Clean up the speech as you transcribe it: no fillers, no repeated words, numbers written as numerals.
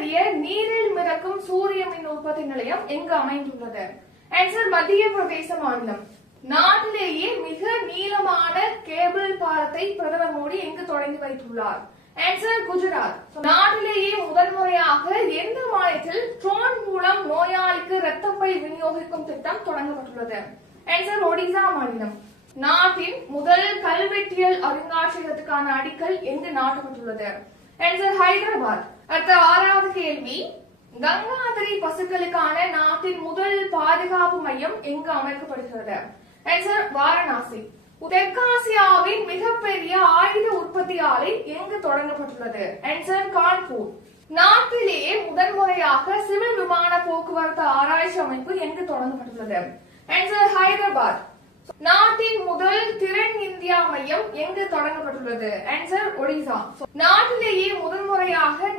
மிகப்பெரிய நீரில் மிதக்கும் சூரிய மின் உற்பத்தி நிலையம் எங்கு அமைந்துள்ளது? ஆன்சர் மத்திய பிரதேச மாநிலம். நாட்டிலேயே மிக நீளமான கேபிள் பாலத்தை பிரதமர் மோடி எங்கு தொடங்கி வைத்துள்ளார்? ஆன்சர் குஜராத். நாட்டிலேயே முதல் முறையாக எந்த மாநிலத்தில் ட்ரோன் மூலம் நோயாளிக்கு இரத்தப்பை விநியோகிக்கும் திட்டம் தொடங்கப்பட்டுள்ளது? ஆன்சர் ஒடிசா மாநிலம். நாட்டின் முதல் கல்வெட்டியல் அருங்காட்சியகத்துக்கான அடிக்கல் எங்கு நாட்டப்பட்டுள்ளது? ஆன்சர் ஹைதராபாத். அடுத்த 6வது கேள்வி, கங்காதிரி பசுக்களுக்கான நாட்டின் முதல் பாதுகாப்பு மையம் எங்கு அமைக்கப்படுகிறது? ஆன்சர் வாரணாசி. தெற்காசியாவின் மிகப்பெரிய ஆயுத உற்பத்தி ஆலை எங்கு தொடங்கப்பட்டுள்ளது? ஆன்சர் கான்பூர். நாட்டிலேயே முதல் முறையாக சிவில் விமான போக்குவரத்து ஆராய்ச்சி அமைப்பு எங்கு தொடங்கப்பட்டுள்ளது? ஆன்சர் ஹைதராபாத். நாட்டின் முதல் திறன் இந்தியா மையம் எங்கு தொடங்கப்பட்டுள்ளது? ஆன்சர் ஒடிசா. நாட்டிலேயே முதல் முறையாக